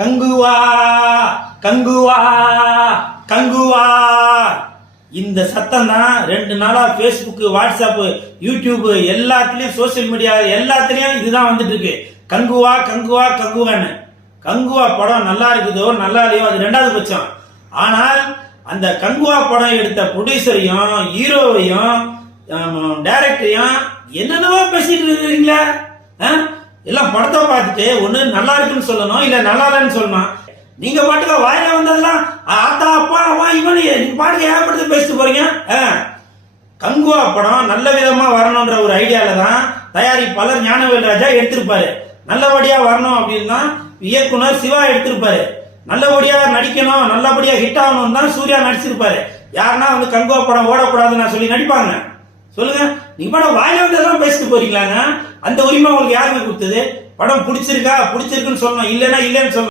கங்குவா கங்குவா கங்குவா. இந்த சத்தம் தான் 2 நாளா பேஸ்புக், வாட்ஸ்அப், யூடியூப் எல்லாத்துலயும், சோசியல் மீடியா எல்லாத்துலயும் இதுதான் வந்துட்டு இருக்கு. கங்குவா கங்குவா கங்குவான்னு. கங்குவா படம் நல்லா இருக்குதோ நல்லா இல்லையோ அது 2வது பட்சம். ஆனால் அந்த கங்குவா படம் எடுத்த ப்ரொடியூசரையும் ஹீரோவையும் டைரக்டரையும் என்னென்னவோ பேசிட்டு இருக்கீங்களா? எல்லாம் படத்தை பார்த்துட்டு ஒண்ணு நல்லா இருக்குன்னு சொல்லணும், இல்ல நல்லா இல்லைன்னு சொல்லணும். நீங்க பாட்டுக்க வாயில வந்ததெல்லாம் ஆத்தா அப்பா அவன் இவனு நீங்க பாட்டுக்க ஏகப்படுத்தி பேசிட்டு போறீங்க. கங்குவா படம் நல்ல விதமா வரணும்ன்ற ஒரு ஐடியால தான் தயாரிப்பாளர் ஞானவேல் ராஜா எடுத்திருப்பாரு. நல்லபடியா வரணும் அப்படின்னு தான் இயக்குனர் சிவா எடுத்திருப்பாரு. நல்லபடியா நடிக்கணும், நல்லபடியா ஹிட் ஆகணும் தான் சூர்யா நடிச்சிருப்பாரு. யாருன்னா வந்து கங்குவா படம் ஓடக்கூடாதுன்னு சொல்லி நடிப்பாங்க? சொல்லுங்க. நீங்க படம் வாயில வந்ததெல்லாம் பேசிட்டு போறீங்களாங்க? அந்த உரிமை உங்களுக்கு யாருங்க கொடுத்தது? படம் பிடிச்சிருக்கா பிடிச்சிருக்குன்னு சொல்லணும், இல்லைன்னா இல்லைன்னு சொல்லணும்.